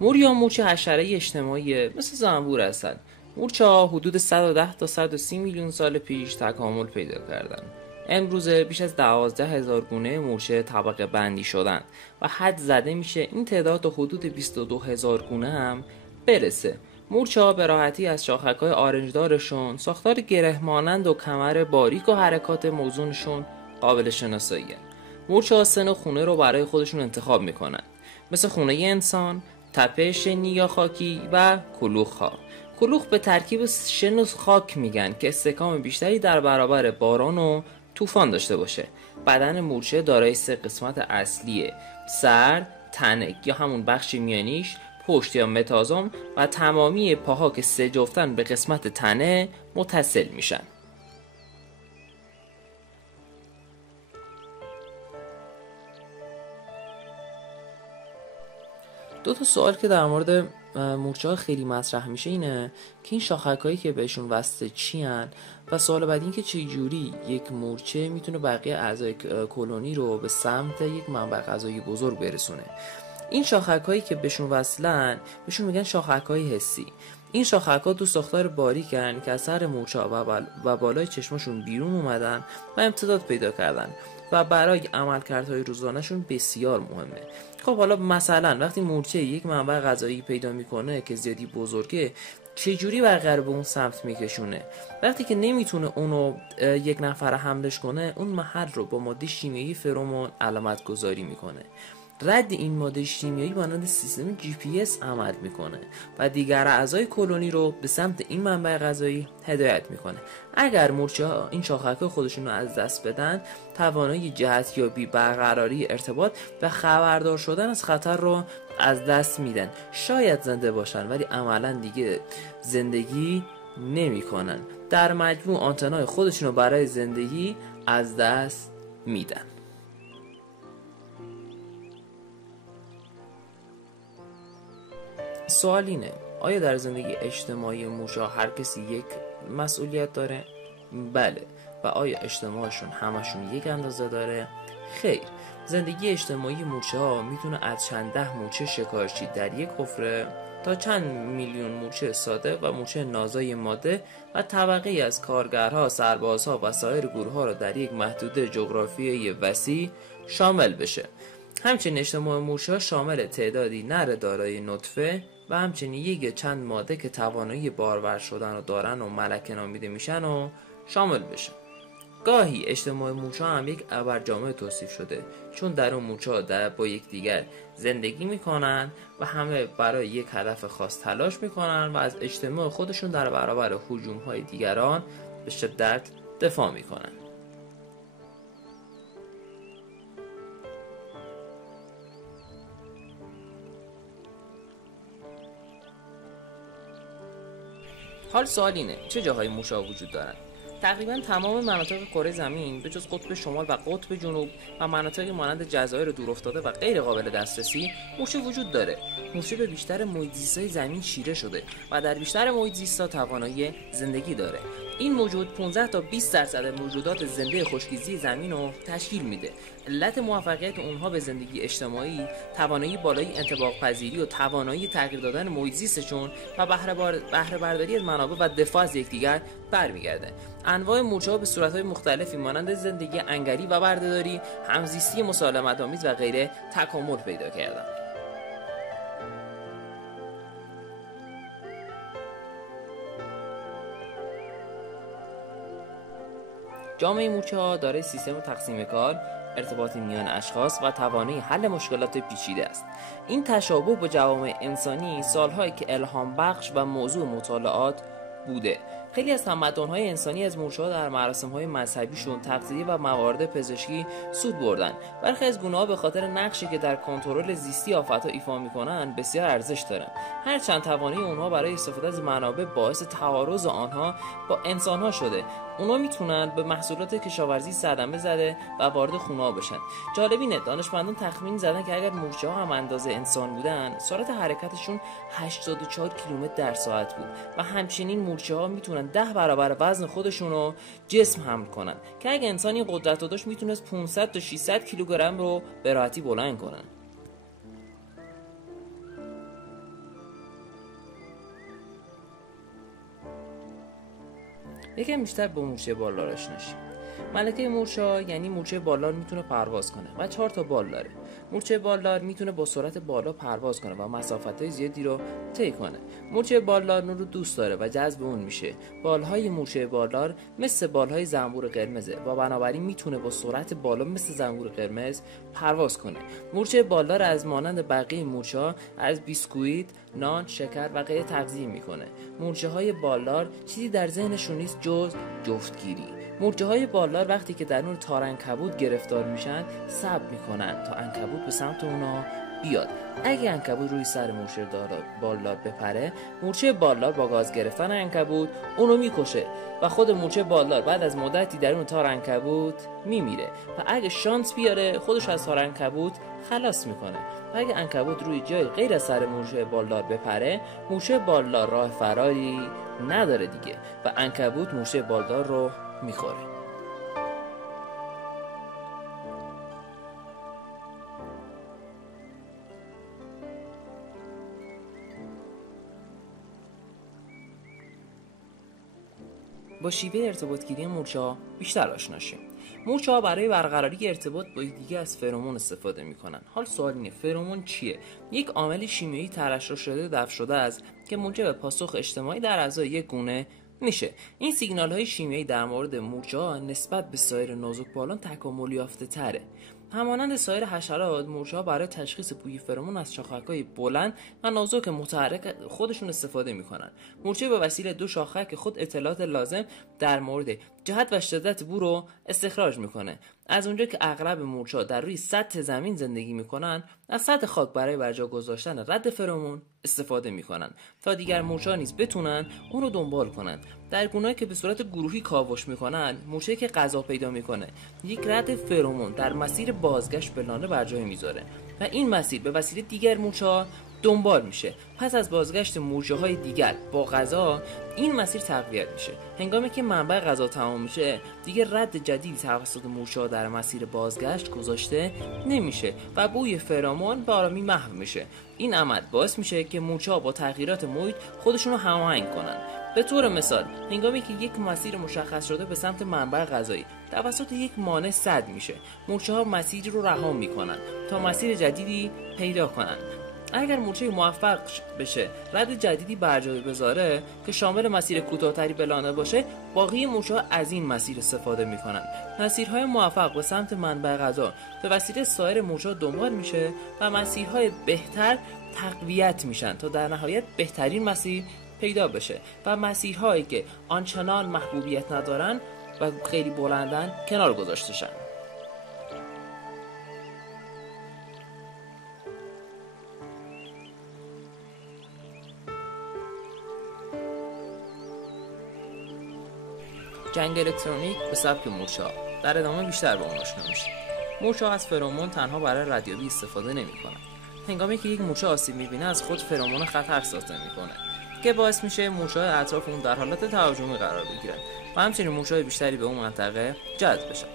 مور یا مورچه حشره اجتماعی مثل زنبور هستند. مورچه‌ها حدود 110 تا 130 میلیون سال پیش تکامل پیدا کردند. امروزه بیش از 12,000 گونه مورچه طبقه بندی شدند و حد زده میشه این تعداد تا حدود 22,000 گونه هم برسه. مورچه‌ها به راحتی از شاخک‌های آرنجدارشون، ساختار گره مانند و کمر باریک و حرکات موزونشون قابل شناساییه. مورچه‌ها سن و خونه رو برای خودشون انتخاب میکنن، مثل خونه انسان، تپه شنی یا خاکی و کلوخ‌ها. کلوخ به ترکیب شن و خاک میگن که استحکام بیشتری در برابر باران و طوفان داشته باشه. بدن مورچه دارای 3 قسمت اصلیه: سر، تنه یا همون بخش میانیش، پشت یا متازم و تمامی پاها که 3 جفتن به قسمت تنه متصل میشن. دو تا سوال که در مورد مورچه‌ها خیلی مطرح میشه اینه که این شاخک‌هایی که بهشون وصله چی هن، و سوال بعدی این که چه جوری یک مورچه میتونه بقیه اعضای کلونی رو به سمت یک منبع غذایی بزرگ برسونه. این شاخک‌هایی که بهشون وصلن بهشون میگن شاخک‌های حسی. این شاخک‌ها دو ساختار باریکن که از سر مورچه‌ها و بالای چشماشون بیرون اومدن و امتداد پیدا کردن و برای عملکردهای روزانه‌شون بسیار مهمه. خب حالا مثلا وقتی مورچه یک منبع غذایی پیدا میکنه که زیادی بزرگه، چجوری بقیه رو به اون سمت میکشونه؟ وقتی که نمیتونه اونو یک نفر حملش کنه، اون محل رو با ماده شیمیایی فرامون علامت گذاری میکنه. رد این ماده شیمیایی مانند سیستم GPS عمل میکنه و دیگر اعضای کلونی رو به سمت این منبع غذایی هدایت میکنه. اگر مورچه‌ها این شاخک‌های خودشون رو از دست بدن، توانایی جهتیابی، برقراری ارتباط و خبردار شدن از خطر رو از دست میدن. شاید زنده باشن ولی عملاً دیگه زندگی نمیکنن. در مجموع آنتنای خودشون رو برای زندگی از دست میدن. سوال اینه: آیا در زندگی اجتماعی مورچه‌ها هر کسی یک مسئولیت داره؟ بله. و آیا اجتماعشون همشون یک اندازه داره؟ خیر. زندگی اجتماعی مورچه‌ها میتونه از چند ده مورچه شکارچی در یک حفره تا چند میلیون مورچه ساده و مورچه نازای ماده و طبقه‌ای از کارگرها، سربازها و سایر گروه‌ها را در یک محدوده جغرافیایی وسیع شامل بشه. همچنین اجتماع مورچه‌ها شامل تعدادی نر دارای نطفه و همچنین یک چند ماده که توانایی بارور شدن رو دارن و ملکه نامیده میشن و شامل بشه. گاهی اجتماع مورچه‌ها هم یک ابرجامعه توصیف شده، چون در اون مورچه‌ها با یکدیگر زندگی میکنن و همه برای یک هدف خاص تلاش میکنن و از اجتماع خودشون در برابر هجوم‌های دیگران به شدت دفاع میکنن. حال سوال اینه: چه جاهای مورچه‌ها وجود دارن؟ تقریبا تمام مناطق کره زمین به جز قطب شمال و قطب جنوب و مناطقی مانند جزایر دورافتاده و غیر قابل دسترسی مورچه وجود داره. مورچه به بیشتر محیط زیست‌های زمین چیره شده و در بیشتر محیط زیست‌ها توانایی زندگی داره. این موجود 15 تا 20% موجودات زنده خشکیزی زمین رو تشکیل میده. علت موفقیت اونها به زندگی اجتماعی توانایی بالای انطباق پذیری و توانایی تغییر دادن محیط زیستشون و بهره برداری از منابع و دفاع از یکدیگر برمیگرده. انواع مورچه‌ها به صورت‌های مختلفی مانند زندگی انگلی و بردهداری، همزیستی مسالمت‌آمیز و غیره تکامل پیدا کردند. جامعه مورچه‌ها دارای سیستم تقسیم کار، ارتباط میان اشخاص و توانایی حل مشکلات پیچیده است. این تشابه با جوامع انسانی سالهایی که الهام بخش و موضوع مطالعات بوده. خیلی از تمدن‌های انسانی از مورچه‌ها در مراسم‌های مذهبیشون، تغذیه و موارد پزشکی سود بردن. برخی از گونه‌ها به خاطر نقشی که در کنترل زیستی آفت‌ها ایفا می‌کنند بسیار ارزش دارند. هرچند توانایی اونها برای استفاده از منابع باعث تعارض آنها با انسان‌ها شده. اونا میتونن به محصولات کشاورزی صدمه زده و وارد خونه‌ها بشن. جالب اینه دانشمندان تخمین زدن که اگر مورچه‌ها هم اندازه انسان بودن، سرعت حرکتشون 84 کیلومتر در ساعت بود و همچنین مورچه‌ها میتونن 10 برابر وزن خودشون رو جسم حمل کنن که اگه انسان این قدرت رو داشت میتونست 500 تا 600 کیلوگرم رو به راحتی بلند کنن. یکم بیشتر با مورچه بالدار آشنا شیم. ملکه مورچه‌ها یعنی مورچه بالدار میتونه پرواز کنه و 4 تا بال داره. مورچه بالدار میتونه با سرعت بالا پرواز کنه و مسافت‌های زیادی رو طی کنه. مورچه بالدار نور رو دوست داره و جذب اون میشه. بالهای مورچه بالدار مثل بالهای زنبور قرمزه و بنابراین میتونه با سرعت بالا مثل زنبور قرمز پرواز کنه. مورچه بالدار از مانند بقیه مورچه‌ها از بیسکویت، نان، شکر و غیره تغذیه میکنه. مورچه‌های بالدار چیزی در ذهنشون نیست جز جفتگیری. مورچه‌های بالدار وقتی که در نور تار عنکبوت گرفتار میشن صبر میکنن تا عنکبوت به سمت اونا بیاد. اگه عنکبوت روی سر مورچه بالدار بپره، مورچه بالدار با گاز گرفتن عنکبوت اونو میکشه و خود مورچه بالدار بعد از مدتی در اون تار عنکبوت میمیره و اگه شانس بیاره خودش از تار عنکبوت خلاص میکنه. و اگه عنکبوت روی جای غیر از سر مورچه بالدار بپره، مورچه بالدار راه فراری نداره دیگه و عنکبوت مورچه بالدار رو میخوره. با شیوه ارتباط گیری مورچه‌ها بیشتر آشنا شیم. مورچه‌ها برای برقراری ارتباط با یکدیگر از فرمون استفاده می‌کنن. حال سوال اینه فرمون چیه؟ یک عامل شیمیایی ترشح شده دفع شده است که موجب پاسخ اجتماعی در اعضای یک گونه میشه. این سیگنال‌های شیمیایی در مورد مورچه‌ها نسبت به سایر نازک‌بالان تکامل یافته‌تره. همانند سایر حشرات، مورچه‌ها برای تشخیص بوی فرمون از شاخک‌های بلند و نازک متحرک خودشون استفاده می‌کنن. مورچه به وسیله 2 شاخک خود اطلاعات لازم در مورد جهت و شدت بو رو استخراج می‌کنه. از اونجا که اغلب مورچه‌ها در روی سطح زمین زندگی می‌کنن، از سطح خاک برای برجا گذاشتن رد فرمون استفاده می‌کنن تا دیگر مورچه‌ها نیز بتونن اون رو دنبال کنن. در گونه‌ای که به صورت گروهی کاوش می‌کنن، مورچه‌ای که غذا پیدا می‌کنه، یک رد فرمون در مسیر بازگشت به لانه بر جای می‌ذاره و این مسیر به وسیله دیگر مورچه‌ها دنبال میشه. پس از بازگشت مورچه‌های دیگر با غذا این مسیر تقویت میشه. هنگامی که منبع غذا تمام میشه، دیگه رد جدیدی توسط مورچه‌ها در مسیر بازگشت گذاشته نمیشه و بوی فرامون به آرامی محو میشه. این عمل باعث میشه که مورچه‌ها با تغییرات محیط خودشون رو هماهنگ کنن. به طور مثال، هنگامی که یک مسیر مشخص شده به سمت منبع غذایی توسط یک مانع سد میشه، مورچه‌ها مسیری رو رها میکنن تا مسیر جدیدی پیدا کنن. اگر مورچه موفق بشه رد جدیدی بر جای بذاره که شامل مسیر کوتاه‌تری به لانه باشه، باقی مورچه‌ها از این مسیر استفاده میکنن. مسیرهای موفق به سمت منبع غذا به وسیله سایر مورچه‌ها دنبال میشه و مسیرهای بهتر تقویت میشن تا در نهایت بهترین مسیر پیدا بشه و مسیرهایی که آنچنان محبوبیت ندارن و خیلی بلندن کنار گذاشته شن. جنگ الکترونیک به سبک مورچه‌ها. در ادامه بیشتر با اون آشنا میشیم. مورچه‌ها از فرمون تنها برای ردیابی استفاده نمی‌کنن. هنگامی که یک مورچه آسیب می‌بینه از خود فرمون خطر ساطع می‌کنه که باعث میشه مورچه‌های اطراف اون در حالت تهاجمی قرار بگیرن و همچنین مورچه‌های بیشتری به اون منطقه جذب بشن.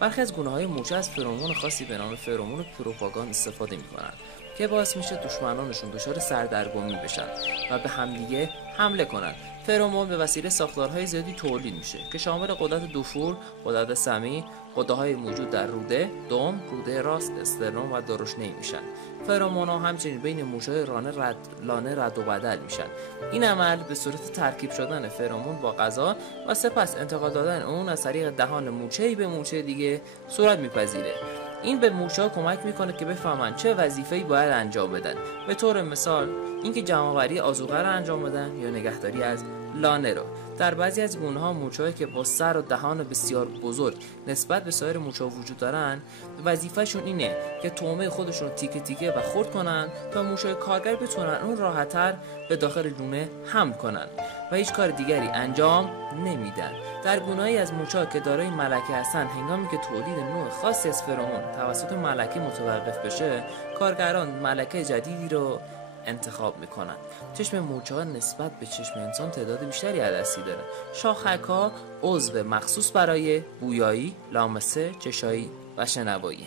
برخی از گونه‌های مورچه از فرمون خاصی به نام فرمون پروپاگاند استفاده می‌کنن که باعث میشه دشمنانشون دچار سردرگمی بشن و به همدیگه حمله کنن. فرمون به وسیله ساختارهای زیادی تولید میشه که شامل قدرت دفول، قدرت سمی، غده‌های موجود در روده، دم، روده راست، استرنوم و درشنه‌ای میشن. فرمون‌ها همچنین بین مورچه‌های لانه رد و بدل میشن. این عمل به صورت ترکیب شدن فرمون با غذا و سپس انتقال دادن اون از طریق دهان مورچه‌ای به مورچه دیگه صورت میپذیره. این به مورچه‌ها کمک میکنه که بفهمن چه وظیفه‌ای باید انجام بدن. به طور مثال اینکه جمع‌آوری آذوقه رو انجام بدن یا نگهداری از لانه رو. در بعضی از گونه‌ها مورچه‌هایی که با سر و دهان بسیار بزرگ نسبت به سایر مورچه‌ها وجود دارن، وظیفه‌شون اینه که طعمه خودشون رو تیکه تیکه و خرد کنن تا مورچه‌های کارگر بتونن اون راحت‌تر به داخل لونه حمل کنن و هیچ کار دیگری انجام نمیدن. در گونه‌ای از مورچه‌ها که دارای ملکه هستن، هنگامی که تولید نوع خاصی از فرمون توسط ملکه متوقف بشه، کارگران ملکه جدیدی رو انتخاب میکنن. چشم مورچه‌ها نسبت به چشم انسان تعداد بیشتری عدسی داره. شاخک‌ها عضو مخصوص برای بویایی، لامسه، چشایی و شنوایی.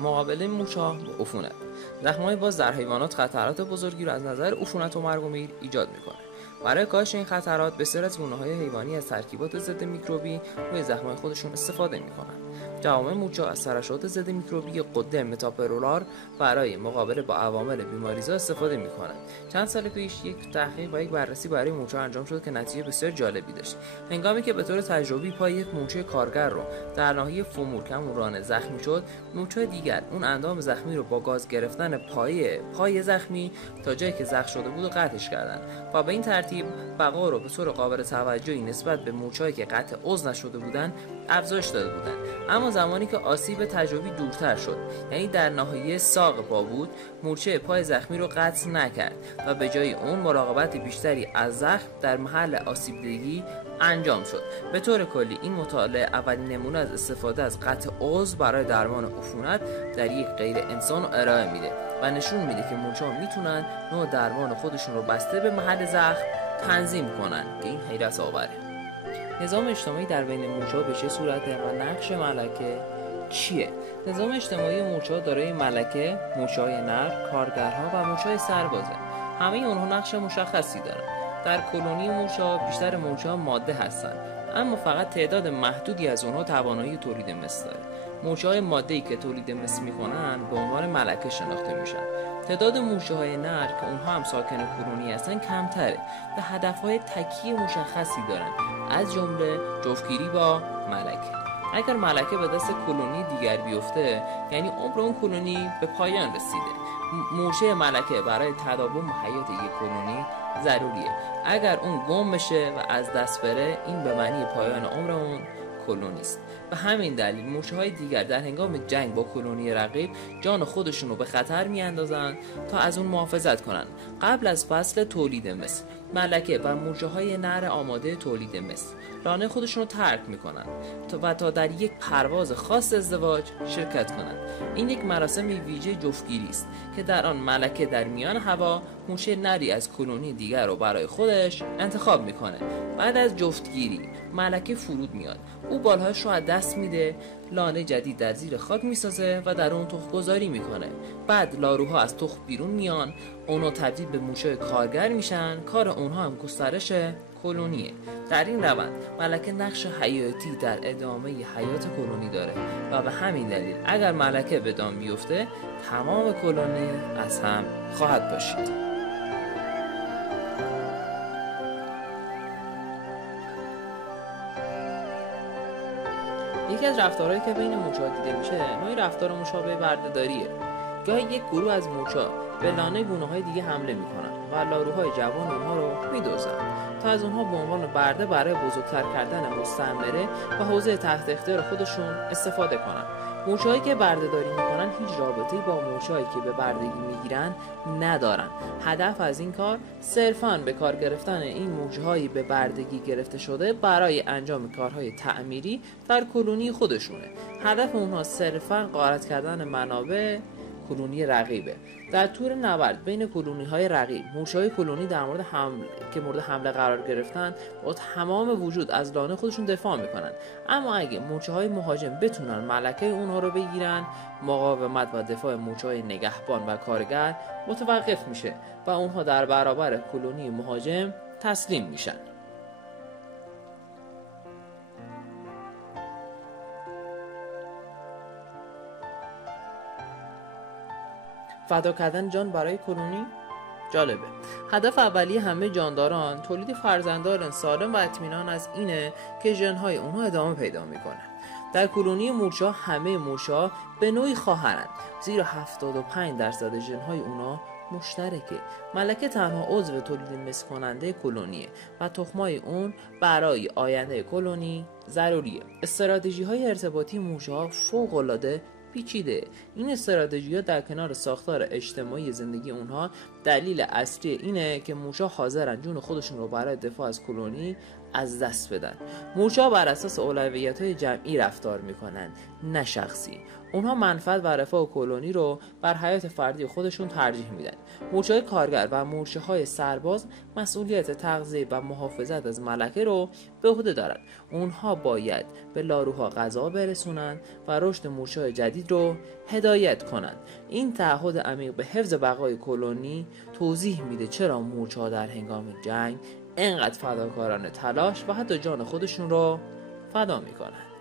مقابله مورچه‌ها با عفونت. زخم‌های باز در حیوانات خطرات بزرگی را از نظر عفونت و مرگ و میر ایجاد می‌کنه. برای کاهش این خطرات بسیاری از گونه‌های حیوانی از ترکیبات ضد میکروبی روی زخم‌های خودشون استفاده می‌کنند. جوامع مورچه‌ها از ترشحات ضد میکروبی غده متاپرولار برای مقابله با عوامل بیماریزا استفاده می‌کنند. چند سال پیش یک تحقیق و یک بررسی برای مورچه‌ها انجام شد که نتیجه بسیار جالبی داشت. هنگامی که به طور تجربی پای یک مورچه کارگر رو در ناحیه فمور که همون رانه زخمی شد، مورچه دیگر اون اندام زخمی رو با گاز گرفتن پای زخمی تا جایی که زخم شده بود و قطعش کردند و به این ترتیب بقا رو به طور قابل توجهی نسبت به مورچه‌هایی که قطع عضو نشده بودند افزایش داده بودند. اما زمانی که آسیب تجربی دورتر شد، یعنی در ناحیه ساق پا بود، مورچه پای زخمی رو قطع نکرد و به جای اون مراقبت بیشتری از زخم در محل آسیب دیدگی انجام شد. به طور کلی این مطالعه اولین نمونه از استفاده از قطع عضو برای درمان عفونت در یک غیر انسان رو ارائه میده و نشون میده که مورچه‌ها میتونن نوع درمان خودشون رو بسته به محل زخم تنظیم کنن که این حیرت آوره. نظام اجتماعی در بین مورچه‌ها به چه صورته و نقش ملکه چیه؟ نظام اجتماعی مورچه‌ها دارای ملکه، مورچه‌های نر، کارگرها و مورچه‌های سربازه. همه اونها نقش مشخصی دارن. در کلونی مورچه‌ها بیشتر مورچه‌ها ماده هستند، اما فقط تعداد محدودی از اونها توانایی تولید مس داره. مورچه‌های ماده‌ای که تولید مس می‌کنن به عنوان ملکه شناخته میشن. تعداد مورچه‌های نر که اونها هم ساکن کلونی هستن کمتره و هدف‌های تکی مشخصی دارن، از جمله جفتگیری با ملکه. اگر ملکه به دست کلونی دیگر بیفته، یعنی عمر اون کلونی به پایان رسیده. مورچه ملکه برای تداوم حیات یک کلونی ضروریه. اگر اون گم بشه و از دست بره، این به معنی پایان عمر اون کلونی است. به همین دلیل مورچه‌های دیگر در هنگام جنگ با کلونی رقیب جان خودشون رو به خطر میاندازن تا از اون محافظت کنن. قبل از فصل تولید مس، ملکه و مورچه‌های نر آماده تولید مس لانه خودشون رو ترک میکنن و تا در یک پرواز خاص ازدواج شرکت کنند. این یک مراسم ویژه جفتگیری است که در آن ملکه در میان هوا مورچه نری از کلونی دیگر رو برای خودش انتخاب میکنه. بعد از جفتگیری ملکه فرود میاد، او بالهاش رو از دست میده، لانه جدید در زیر خاک میسازه و در اون تخم گذاری میکنه. بعد لاروها از تخم بیرون میان، اونو تبدیل به مورچه کارگر میشن. کار اونها هم گسترش کلونیه. در این روند ملکه نقش حیاتی در ادامه حیات کلونی داره و به همین دلیل اگر ملکه به دام بیفته، تمام کلونی از هم خواهد پاشید. یکی از رفتارهایی که بین مورچه‌ها دیده میشه نوعی رفتار مشابه برده‌داریه. گاهی یک گروه از مورچه‌ها به لانه گونه‌های دیگه حمله میکنن و لاروهای جوان اونها رو میدوزن تا از اونها به عنوان برده برای بزرگتر کردن مستعمره و حوزه تحت اختیار خودشون استفاده کنن. مورچه‌هایی که برده‌داری میکنن هیچ رابطه‌ای با مورچه‌هایی که به بردگی میگیرن ندارن. هدف از این کار صرفاً به کار گرفتن این مورچه‌های به بردگی گرفته شده برای انجام کارهای تعمیری در کلونی خودشونه. هدف اونها صرفاً غارت کردن منابع کلونی رقیبه. در طور نبرد بین کلونی‌های رقیب، مورچه‌های کلونی در مورد مورد حمله قرار گرفتن با تمام وجود از لانه خودشون دفاع میکنن. اما اگه مورچه‌های مهاجم بتونن ملکه اونها رو بگیرن، مقاومت و دفاع مورچه‌های نگهبان و کارگر متوقف میشه و اونها در برابر کلونی مهاجم تسلیم میشن. فدا کردن جان برای کلونی جالبه. هدف اولیه همه جانداران تولید فرزندان سالم و اطمینان از اینه که ژن‌های اونها ادامه پیدا میکنه. در کلونی مورچه‌ها همه مورچه‌ها به نوعی خواهرند، زیرا 75% ژن‌های اونها مشترکه. ملکه تنها عضو تولید مس کننده کلونیه و تخمای اون برای آینده کلونی ضروریه. استراتژی‌های ارتباطی مورچه‌ها فوق‌العاده پیچیده. این استراتژی‌ها در کنار ساختار اجتماعی زندگی اونها دلیل اصلی اینه که مورچه‌ها حاضرن جون خودشون رو برای دفاع از کلونی از دست بدن. مورچه‌ها بر اساس اولویت‌های جمعی رفتار میکنن، نه شخصی. اونها منفعت و رفاه کلونی رو بر حیات فردی خودشون ترجیح میدن. مورچه‌های کارگر و مورچه‌های سرباز مسئولیت تغذیه و محافظت از ملکه رو به عهده دارن. اونها باید به لاروها غذا برسونن و رشد مورچه‌های جدید رو هدایت کنن. این تعهد عمیق به حفظ بقای کلونی توضیح میده چرا مورچه‌ها در هنگام جنگ اینقدر فداکارانه تلاش و حتی جان خودشون رو فدا میکنن.